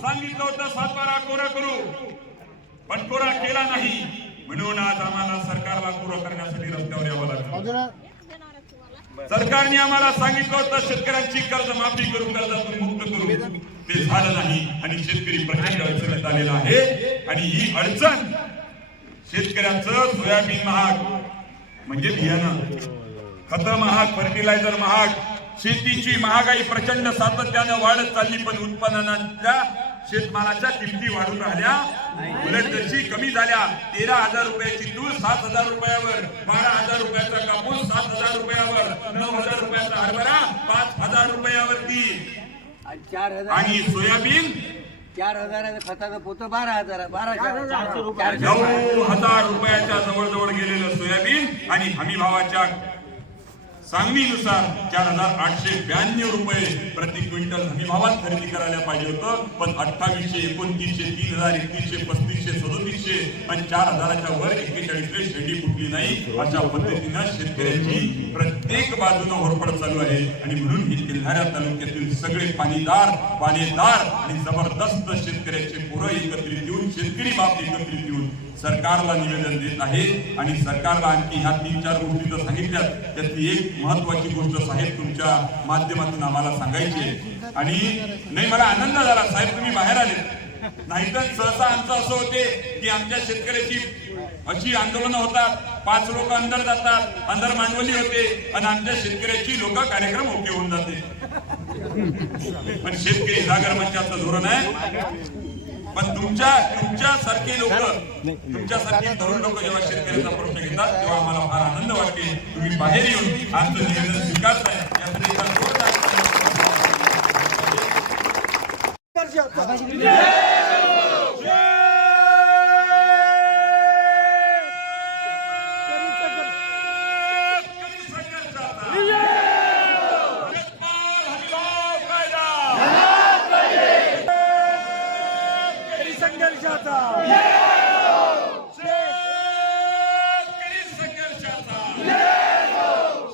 सांगितलं होतं सातबारा कोरा करू. पण कोरा केला नाही. म्हणून आज आम्हाला सरकारला कोरा करण्यासाठी रस्त्यावर यावं लागलं. सरकारने आम्हाला सांगितलं होतं शेतकऱ्यांची कर्ज माफी करून कर्जातून मुक्त करू. ते झालं नाही आणि शेतकरी प्रचंड अडचणीत आलेला आहे. आणि ही अडचण शेतकऱ्यांचं सोयाबीन महाग म्हणजे बियाणं. खत महाग फर्टिलायझर महाग शेतीची महागाई प्रचंड सातत्यानं वाढत चालली पण उत्पादनाच्या शेतमालाच्या किमती वाढून राहिल्या. उलट जशी कमी झाल्या तेरा हजार रुपयाची तूर सात हजार रुपयावर बारा हजार रुपयाचा कापूस सात हजार रुपयावर नऊ हजार रुपयाचा हरभरा पाच हजार रुपयावरती. आणि चार हजार आणि सोयाबीन? चार हजाराचं खताचं पोतं बारा हजार बारा नऊ हजार रुपयाच्या जवळजवळ गेलेलं सोयाबीन आणि हमी भावाच्या सांगलीनुसार चार हजार आठशे ब्याण्णव रुपये प्रति क्विंटल हमीभावात खरेदी करायला पाहिजे होतं. पण अठ्ठावीसशे एकोणतीसशे तीन हजार एकतीसशे पस्तीसशे सदोतीसशे आणि चार हजाराच्या वर एक्केचाळीसशे शेंडी फुटली नाही अशा पद्धतीनं शेतकऱ्यांची प्रत्येक बाजूनं होरपड चालू आहे. आणि म्हणून ही किल्हाऱ्या तालुक्यातील सगळे पाणीदार पाणीदार आणि जबरदस्त शेतकऱ्याचे पोरं एकत्रित येऊन शेतकरी बाप एकत्रित येऊन सरकारला निवेदन देत आहे आणि सरकारला आणखी ह्या तीन चार गोष्टी जर सांगितल्या त्यातली एक महत्वाची गोष्ट साहेब तुमच्या माध्यमातून आम्हाला सांगायची आहे. आणि नाही मला आनंद झाला. साहेब तुम्ही बाहेर आले. नाहीतर सहसा आमचं असं होते की आमच्या शेतकऱ्याची अशी आंदोलनं होतात. पाच लोक अंदर जातात अंदर मांडवली होते आणि आमच्या शेतकऱ्याची लोक कार्यक्रम ओके होऊन जाते. पण शेतकरी जागर मंचाचं धोरण आहे. पण तुमच्या तुमच्या सारखे लोक तुमच्या सारखे तरुण लोक जेव्हा शेतकऱ्याचा प्रश्न घेतात तेव्हा आम्हाला फार आनंद वाटते. तुम्ही बाहेर येऊन आमचं निवेदन स्वीकारताय. जोरदार